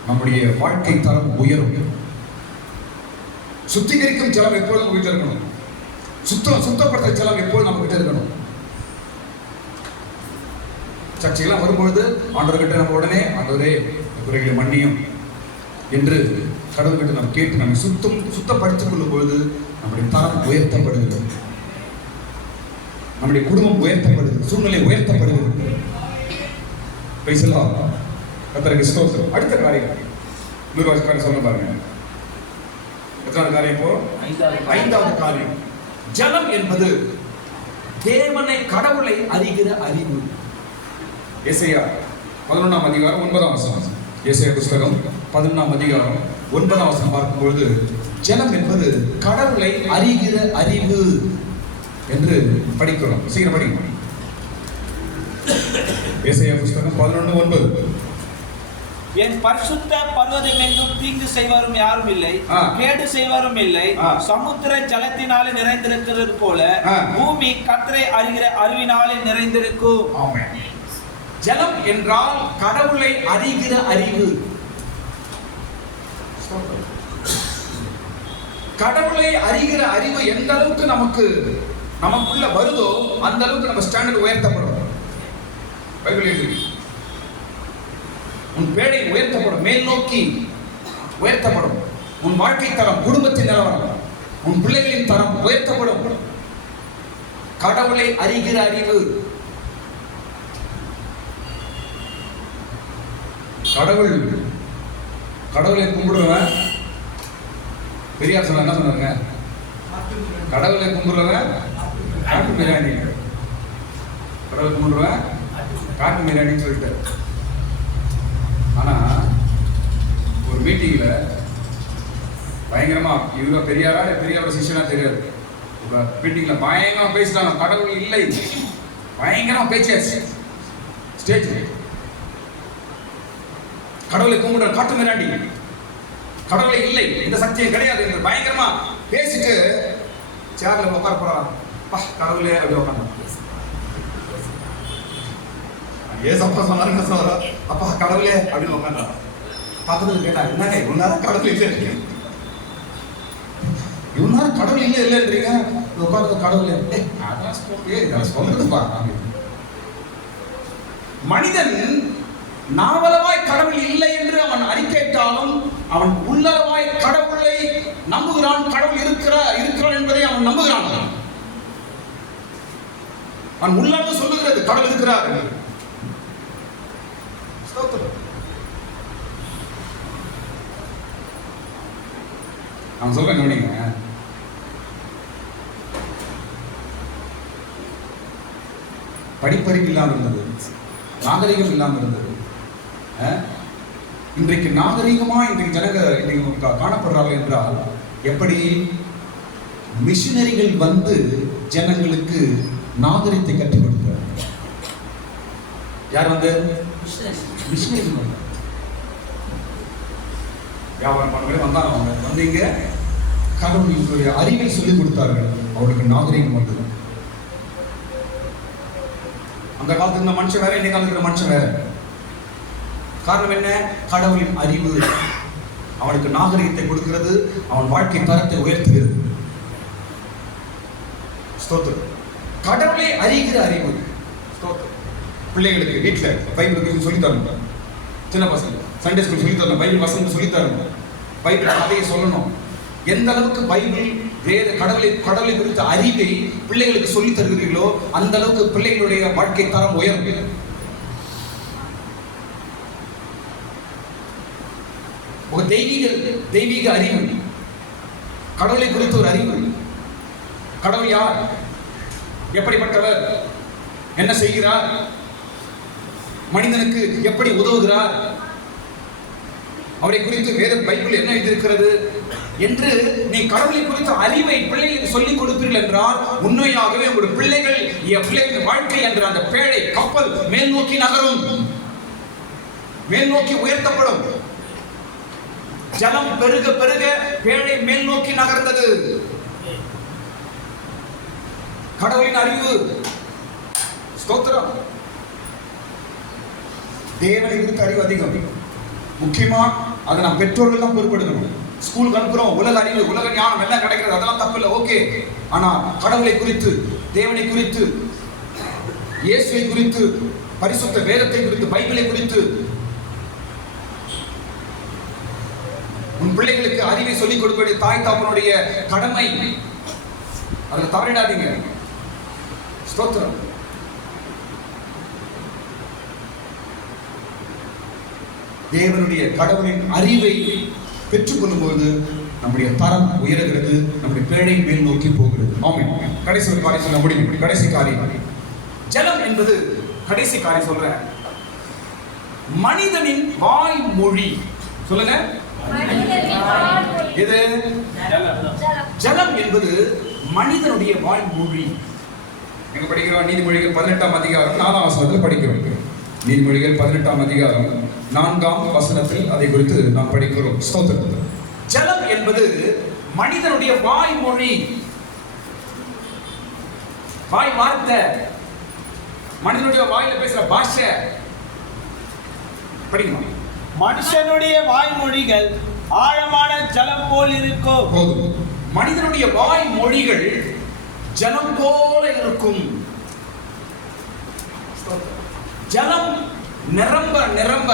நம்முடைய வாழ்க்கை தரம் உயரும். சுத்திகரிக்கும் ஜலம் எப்போது நம்ம வீட்டில் இருக்கணும், சுத்தப்படுத்த ஜலம் எப்போது நம்ம கிட்ட இருக்கணும். சர்ச்சையெல்லாம் வரும்பொழுது ஆண்டவர்கிட்ட நம்ம உடனே ஆண்டவரே குறைகளை மன்னியும் என்று கடவுள்கிட்ட நம்ம கேட்டு நம்ம சுத்தப்படுத்திக் கொள்ளும் பொழுது நம்முடைய தரம் உயர்த்தப்படுகிறது, நம்முடைய குடும்பம் உயர்த்தப்படுகிறது, சூழ்நிலை உயர்த்தப்படுகிறது. கர்த்தருக்கு ஸ்தோத்திரம். அடுத்த காரியம் நிர்வாகிக்காரன் சொல்ல பாருங்க. எத்தனாவது காரியம் இப்போ? 5வது காரியம். ஜலம் என்பது தேவனை, கடவுளை அறிகிற அறிவு. ஏசாயா 11ஆம் அதிகாரம் 9ஆம் வசனம். ஏசாயா புஸ்தகம் 11ஆம் அதிகாரம் 9ஆம் வசனம் பார்க்கும்பொழுது ஜலம் என்பது கடவுளை அறிகிற அறிவு என்று படிக்கிறோம். சீக்கிரம் படிக்கணும். ஏசாயா புஸ்தகம் 11:9. என் பரிசுத்த பர்வதம் எங்கும் தீங்கு செய்வாரும் யாரும் இல்லை, கேடு செய்வாரும் இல்லை. சமுத்திர ஜலத்தினாலே நிறைந்திருக்கிறது போல பூமி கர்த்தரை அறிகிற அறிவினாலே நிறைந்திருக்கும். ஆமென். ஜலம் என்றால் கடவுளை அறிகிற அறிவு. கடவுளை அறிகிற அறிவு எந்த அளவுக்கு நமக்குள்ள வருதோ அந்த அளவுக்கு நம்ம ஸ்டாண்டர்ட் உயர்த்தப்படும். பைபிள் எழுதி உன் பேடை உயர்த்தப்படும், மேல் நோக்கி உயர்த்தப்படும். உன் வாழ்க்கை தரம், குடும்பத்தின் நிலவரம், உன் பிள்ளைகளின் தரம் உயர்த்தப்படும். கடவுளை அறிகிற அறிவு. கடவுளை கும்பிடுறவன் பெரியார் சொன்ன என்ன சொன்னாங்க? கடவுளை கும்பிடுறவன் காட்டு பிரியாணி, கடவுளை கும்பிடுறவன் காட்டு பிரியாணின்னு சொல்லிட்டு. ஆனா ஒரு மீட்டிங்ல பயங்கரமா இவங்க பெரியாரோட சிஷ்யனா தெரியாது, மீட்டிங்ல பயங்கரமா பேசிட்டாங்க. கடவுள் இல்லை, பயங்கரமா பேசியாச்சு ஸ்டேஜ். கடவுளை கும்பிடுற காட்டு மிராண்டி, கடவுளை இல்லை, இந்த சத்தியம் கிடையாது என்று பயங்கரமா பேசிட்டு சேர்ல உட்கார போறான். கடவுளே அப்படி உட்காந்து ஏசப்பா சொன்னாருங்க சொல்ற, அப்பா கடவுளே அப்படின்னு உட்காந்துறான். பக்கத்துல கேட்டா என்னங்க இவ்வளவு நேரம் கடவுள் இல்லை, இவ்வளவு நேரம் கடவுள் இல்லைன்றீங்க, உட்காந்து கடவுளே அதான் சொல்றதுப்பா. மனிதன் நாவலவாய் கடவுள் இல்லை என்று அவன் அறிக்கையிட்டாலும் அவன் உள்ளளவாய் கடவுளை நம்புகிறான். கடவுள் இருக்கிறான் என்பதை அவன் நம்புகிறான். அவன் உள்ளளவு சொல்லுகிறது கடவுள் இருக்கிறார். நான் சொல்றேன் கவனிங்க. படிப்பறிவு இல்லாமல் இருந்தது, நாகரிகம் இல்லாமல் இருந்தது. இன்றைக்கு நாகரிகமா இன்றைக்கு ஜனங்க காணப்படுறார்கள் என்றால் எப்படி? மிஷினரிகள் வந்து ஜனங்களுக்கு நாகரிகத்தை கற்றுக் கொடுக்கிறார். யார் வந்து மிஷனரி வியாபாரம் பண்ணவே வந்தாங்க. அவங்க வந்து இங்க கடவுளுடைய அறிவை சொல்லிக் கொடுத்தார்கள். அவருக்கு நாகரிகம் வந்தது. அந்த காலத்துல இருந்த மனுஷன் வேற, இந்த காலத்துல இருக்கிற மனுஷன் வேற. காரணம் என்ன? கடவுளின் அறிவு அவனுக்கு நாகரிகத்தை கொடுக்கிறது, அவன் வாழ்க்கை தரத்தை உயர்த்துகிறது. ஸ்தோத்திரம். கடவுளை அறிகிற அறிவு. ஸ்தோத்திரம். பிள்ளைகளுக்கு வீட்டில் பைபிள் சொல்லி தரணும். சின்ன பசங்க சண்டே ஸ்கூல் சொல்லி தரணும். பைபிள் வசனம் சொல்லி தரணும். பைபிள் கதையை சொல்லணும். எந்த அளவுக்கு பைபிள் வேத கடவுளை குறித்த அறிவை பிள்ளைகளுக்கு சொல்லி தருகிறீர்களோ அந்த அளவுக்கு பிள்ளைகளுடைய வாழ்க்கை தரம் உயரும். ஒரு தெய்வீக அறிவு, கடவுளை குறித்த ஒரு அறிவு. கடவுள் யார், எப்படிப்பட்டவர், என்ன செய்கிறார், மனிதனுக்கு எப்படி உதவுகிறார், அவரை குறித்து வேத பைபிள் என்ன எழுதியிருக்கிறது என்று நீ கடவுளை குறித்த அறிவை பிள்ளைகளுக்கு சொல்லிக் கொடுப்பீர்கள் என்றால் உண்மையாகவே உங்களுடைய பிள்ளைகளின் வாழ்க்கை என்ற அந்த பேழை கப்பல் மேல் நோக்கி நகரும், மேல் நோக்கி உயர்த்தப்படும். ஜலம் பெருக பெருக பேழை மேல் நோக்கி நகர்ந்தது. கடவுளின் அறிவு. ஸ்தோத்திரம். தேவனை குறித்த அறிவு அதிகம். முக்கியமா அதை நாம் பெற்றோர்கள் தான் பொறுப்பெடுக்கணும். ஸ்கூலுக்கு அனுப்புறோம், உலக அறிவு, உலக ஞானம் எல்லாம் கிடைக்கிறது, அதெல்லாம் தப்பு இல்லை, ஓகே. ஆனா கடவுளை குறித்து, தேவனை குறித்து, இயேசுவை குறித்து, பரிசுத்த வேதத்தை குறித்து, பைபிளை குறித்து உன் பிள்ளைகளுக்கு அறிவை சொல்லிக் கொடுப்பது தாய் தகப்பனுடைய கடமை. அதில் தவறிடாதீங்க. ஸ்தோத்திரம். தேவனுடைய கடவுளின் அறிவை பெற்றுக்கொள்ளும் போது நம்முடைய தரம் உயர்கிறது, நம்முடைய பேழை மேல் நோக்கி போகிறது. ஆமென். கடைசி ஒரு காரியம் சொல்ல முடியும். கடைசி காரியம் ஜலம் என்பது, கடைசி காரியம் சொல்றேன், மனிதனின் வாய்மொழி. சொல்லுங்க. இது ஜலம் என்பது மனிதனுடைய வாய்மொழி. எங்க படிக்கிறோம்? நீதிமொழிகள் 18ஆம் அதிகாரம் 4ஆம் வசனத்தில் படிக்கிறோம். நீதிமொழிகள் 18ஆம் அதிகாரம் 4ஆம் வசனத்தில் அதை குறித்து நாம் படிக்கிறோம். ஸ்தோத்திரம். ஜலம் என்பது மனிதனுடைய வாய்மொழி, வாய் வார்த்தை, மனிதனுடைய வாயில பேசுற பாஷை. படிக்கணும். மனுஷனுடைய வாய்மொழிகள் ஆழமான ஜலம் போல் இருக்கும். போதும். மனிதனுடைய வாய்மொழிகள் ஜலம் போல இருக்கும். ஜலம் நிரம்ப நிரம்ப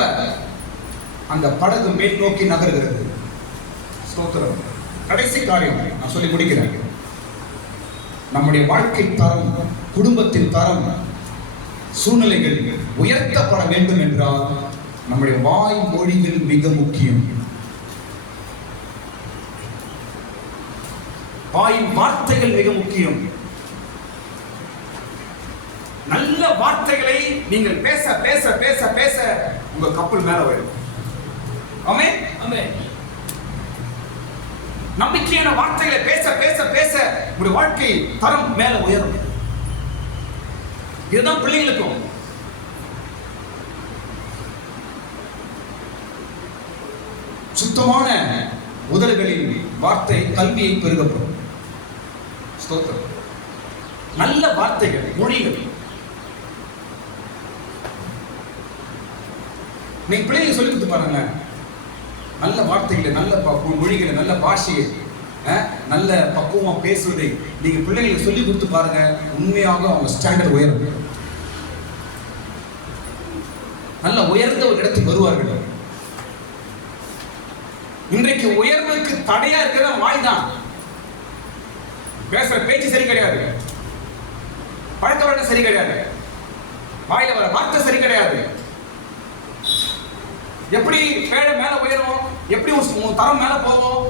அந்த படகு மேல் நோக்கி நகர்கிறது. ஸ்தோத்திரம். கடைசி காரியம் நான் சொல்லி முடிக்கிறேன். நம்முடைய வாழ்க்கை தரம், குடும்பத்தின் தரம், சூழ்நிலைகள் உயர்த்தப்பட வேண்டும் என்றால் நம்முடைய வாய்மொழிகள் மிக முக்கியம். வாயின் வார்த்தைகள் மிக முக்கியம். நல்ல வார்த்தைகளை நீங்கள் பேச பேச பேச பேச உங்க கப்பல் மேல வரும். ஆமென். ஆமென். நம்பிக்கையான வார்த்தைகளை பேச பேச பேச உங்களுடைய வாழ்க்கை தரம் மேல உயரும். இதுதான் பிள்ளைகளுக்கும். சுத்தமான உதடுகளின் வார்த்தை கல்வியை பெருகப்படும். ஸ்தோத்திரம். நல்ல வார்த்தைகள், மொழிகள். நீங்க பிள்ளைங்க சொல்லி கொடுத்து பாருங்க. நல்ல வார்த்தைகளை, நல்ல மொழிகளை, நல்ல பாஷையை, நல்ல பக்குவமா பேசுவதை நீங்க பிள்ளைங்களுக்கு சொல்லி கொடுத்து பாருங்க. உண்மையாக அவங்க ஸ்டாண்டர்ட் உயரும். நல்ல உயர்ந்த ஒரு இடத்துக்கு வருவார்கள். இன்றைக்கு உயர்வுக்கு தடையா இருக்கிற வாய் தான். பேசுற பேச்சு சரி கிடையாது, பழக்க வழக்கம் சரி கிடையாது, வாயில வர வார்த்தை சரி கிடையாது. எப்படி பேழை மேல உயரும், எப்படி உன் தரம் மேல போவோம்,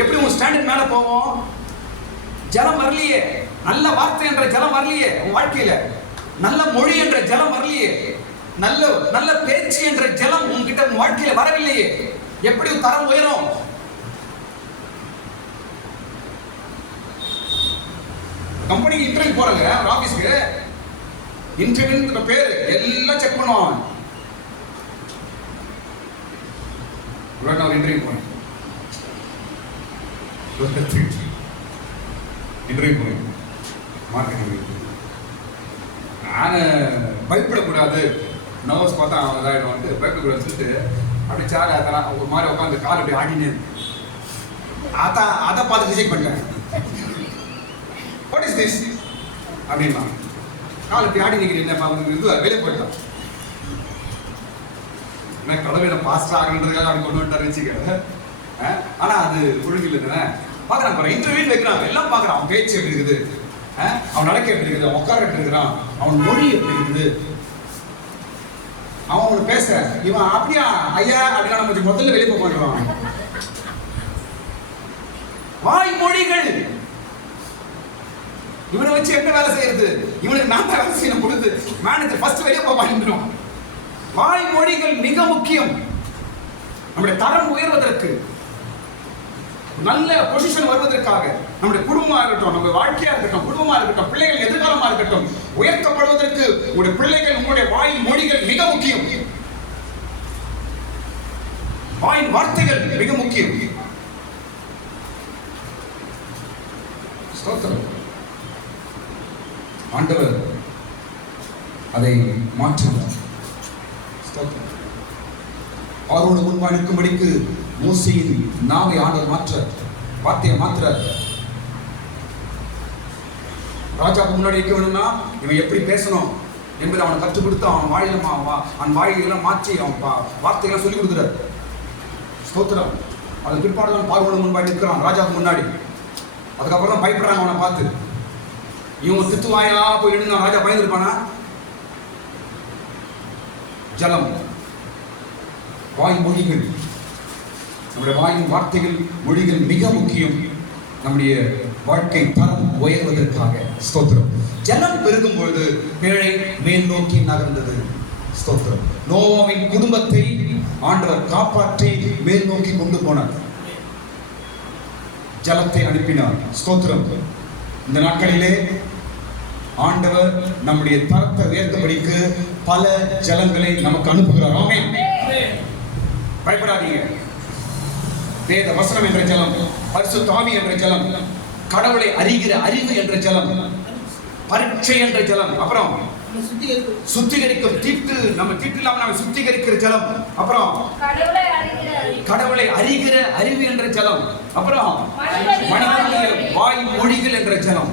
எப்படி உன் ஸ்டாண்டர்ட் மேல போவோம்? ஜலம் வரலையே, நல்ல வார்த்தை என்ற ஜலம் வரலையே உன் வாழ்க்கையில, நல்ல மொழி என்ற ஜலம் வரலையே, நல்ல நல்ல பேச்சு என்ற ஜலம் உன்கிட்ட உன் வாழ்க்கையில வரவில்லையே, எப்படி தரம் உயரும்? கம்பெனிக்கு இன்டர்வியூ போறாங்க, ஒரு ஆபீஸ்க்கு இன்டர்வியூ பேரு எல்லாம் செக் பண்ணுவான். ஒரு இன்டர்வியூ போனேன், இன்டர்வியூ போனேன், மார்க்கெட்டிங். நான் பயப்படக்கூடாது, நர்வஸ் பார்த்தா அவன் இதாகிடுவான்ட்டு பயப்படக்கூடாதுன்னு சொல்லிட்டு அப்படி சேர் அதெல்லாம் ஒரு மாதிரி உட்காந்து கால் அப்படி ஆடினேன். அதை பார்த்து ரிஜெக்ட் பண்ணிட்டேன். வாட் இஸ் திஸ் அப்படின்னா கால் அப்படி ஆடி நிற்கிறேன். இது வெளியே போயிட்டான். நான் கடவுளை பாஸ்ட் ஆகணுன்றதுக்காக அப்படி கொண்டு வந்துட்டாரு வச்சுக்கிறேன். ஆனால் அது ஒழுங்கு இல்லைன்னு பார்க்குறான். பாரு இன்டர்வியூ வைக்கிறான், எல்லாம் பார்க்குறான். அவன் பேச்சு எப்படி இருக்குது, அவன் நடக்க எப்படி இருக்குது, அவன் உட்கார எப்படி இருக்கிறான், அவன் மொழி எப்படி இருக்குது, அவன் அவனு பேச இவன் அப்படியா ஐயா அப்படின்னா நம்ம முதல்ல வெளியே போக மாட்டான். வாய்மொழிகள் இவனை வச்சு என்ன வேலை செய்யறது, இவனுக்கு நான் தான் வேலை செய்யணும் பொழுது மேனேஜர் ஃபர்ஸ்ட் வெளியே போக மாட்டோம். வாய்மொழிகள் மிக முக்கியம். நம்முடைய தரம் உயர்வதற்கு, நல்ல பொசிஷன் வருவதற்காக, நம்முடைய குடும்பமா இருக்கட்டும், நம்ம வாழ்க்கையா இருக்கட்டும், குடும்பமா இருக்கட்டும், பிள்ளைகள் எதிர்காலமா இருக்கட்டும், உயர்த்தப்படுவதற்கு உங்களுடைய பிள்ளைகள், உங்களுடைய வாய் மொழிகள் மிக முக்கியம். வாயின் வார்த்தைகள் மிக முக்கியம். ஆண்டவர் அதை மாற்றுவார். அவரோடு முன்பாக நிற்கும்படிக்கு மோசேயின் நாவை ஆண்டவர் மாற்ற, வார்த்தையை மாற்றுறார். ராஜாவுக்கு முன்னாடி இருக்க வேணும்னா இவன் எப்படி பேசணும் என்பதை அவனை கற்றுக் கொடுத்து அவன் வாயிலெல்லாம் மாற்றி அவன் வார்த்தைகளை சொல்லிக் கொடுக்குறார். ஸ்தோத்திரம். அதன் பிற்பாடு தான் பார்வோனுக்கு முன்பாக நிற்கிறான் ராஜாவுக்கு முன்னாடி. அதுக்கப்புறம் தான் பயப்படுறாங்க அவனை பார்த்து. இவன் திட்டுவாயா போய் எழுந்து ராஜா பயந்துருப்பானா? ஜலம், வாய் மொழிகள், நம்முடைய வாயின் வார்த்தைகள் மொழிகள் மிக முக்கியம் நம்முடைய வாழ்க்கை தரம் உயர்வதற்காக. ஸ்தோத்திரம். ஜலம் பெருகும் பொழுது பேழை மேல் நோக்கி நகர்ந்தது. ஸ்தோத்திரம். நோவாவின் குடும்பத்தை ஆண்டவர் காப்பாற்றி மேல் நோக்கி கொண்டு போனார். ஜலத்தை அனுப்பினார். ஸ்தோத்திரம். இந்த நாட்களிலே ஆண்டவர் நம்முடைய தரத்தை உயர்த்தபடிக்கு பல ஜலங்களை நமக்கு அனுப்புகிறார். ஆமென். பயப்படாதீங்க. வேத வசனம் என்ற ஜலம், பரிசுத்த ஆவி என்ற ஜலம், கடவுளை அறிகிற அறிவு என்ற ஜலம், பரீட்சை என்ற ஜலம், அப்புறம் சுத்திகரிக்கும் தீட்டு, நம்ம தீட்டு இல்லாம நம்ம சுத்திகரிக்கிற ஜலம், அப்புறம் கடவுளை அறிகிற அறிவு என்ற ஜலம், அப்புறம் மனிதனுடைய வாய் மொழிகள் என்ற ஜலம்.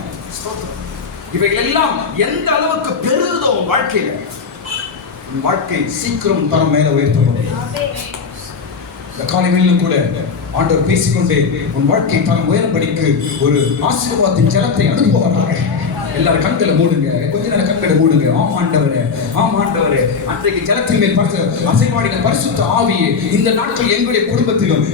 இவைகள் எல்லாம் எந்த அளவுக்கு பெருகுதோ வாழ்க்கையில, வாழ்க்கை சீக்கிரம் தரம் மேல உயர்த்தப்படும். இந்த காலைகளிலும் கூட ஆண்டவர் பேசிக்கொண்டே உன் வாழ்க்கை தரம் உயர்படிக்கு ஒரு ஆசீர்வாதத்தின் ஜலத்தை அனுப்புவாராக. எல்லாரும் கண்களை மூடுங்க, கொஞ்ச நேரம் கண்களை மூடுங்க. ஆமாண்டவரே, ஆமாண்டவரே, அன்றைக்கு ஜலத்தின் மேல் அசைவாடின பரிசுத்த ஆவியே இந்த நாட்கள் எங்களுடைய குடும்பத்திலும்